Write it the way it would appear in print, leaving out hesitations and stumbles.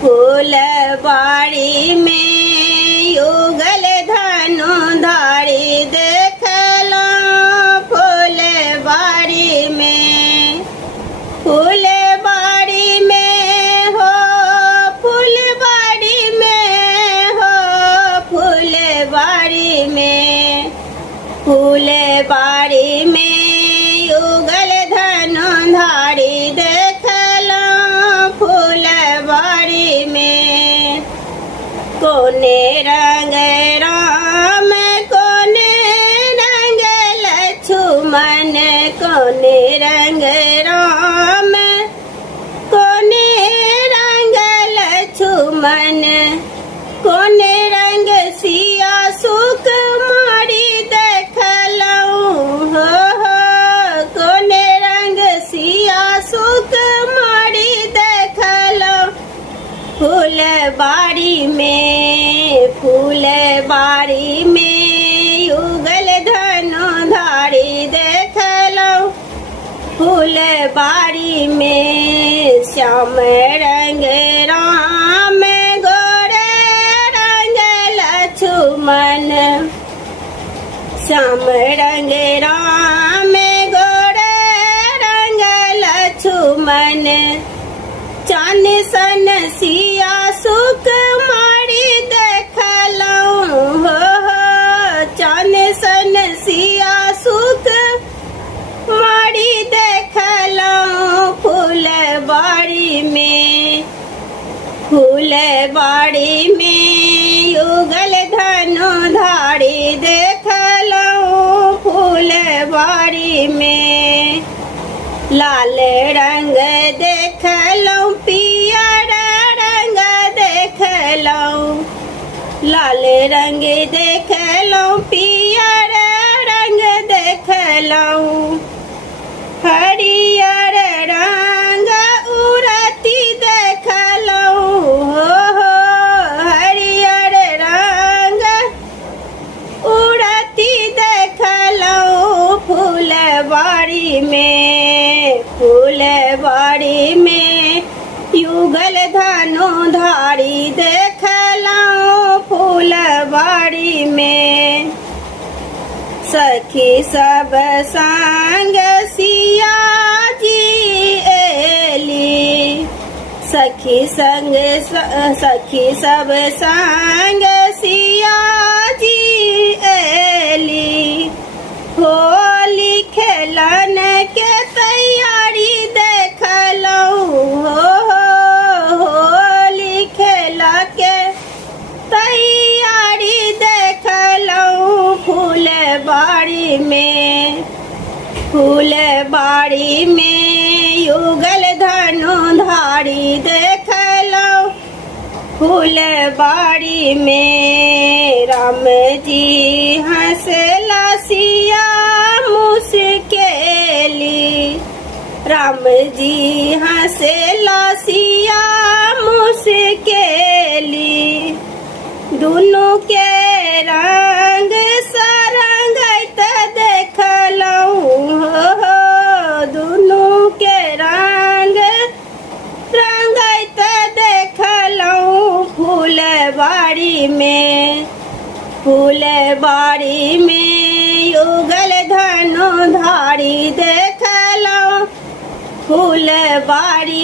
फूलबाड़ी में युगल धनुधारी देखलो फूलबाड़ी में हो फूलबाड़ी में हो फूलबाड़ी में युगल धनुधारी देखलो फूलबाड़ी में कोने रंग राम कोने रंग लक्ष्मण कोने रंग राम कोने रंग लक्ष्मण कोने रंग सिया सुकुमारी देखलो हो कोने रंग सिया सुकुमारी देखलो फूलबाड़ी में युगल धनुधारी देखलो फूलबाड़ी में श्याम रंग राम गोरे रंग लक्ष्मण श्याम रंग राम गोरे रंग लक्ष्मण चान सन सिया सुकुमारी देखलो हो चान सन सिया सुकुमारी देखलो फूलबाड़ी में युगल धनुधारी देखलो फूलबाड़ी में लाल रंग देखलो पियर रंग देखलो लाल रंग देखलो पियर रंग देखलो हरियर रंग उड़ती देखलो हो हरियर रंग उड़ती देखलो फूलबाड़ी में युगल धनुधारी देखलो फूलबाड़ी में सखी सब संग सिया जी एली सखी सब संग सिया जी एली होली खेलन के तैयारी देखलो होली खेला के तैयारी देखलो फूलबाड़ी में युगल धनुधारी देखलो फूलबाड़ी में राम जी हंसला सिया मुस्केली राम जी हंसला सिया मुस्केली दोनों के रंग सरंगत देखलो हो दोनों के रंग रंगत देखलो फूलबाड़ी में युगल धनुधारी देखलो फूलबाड़ी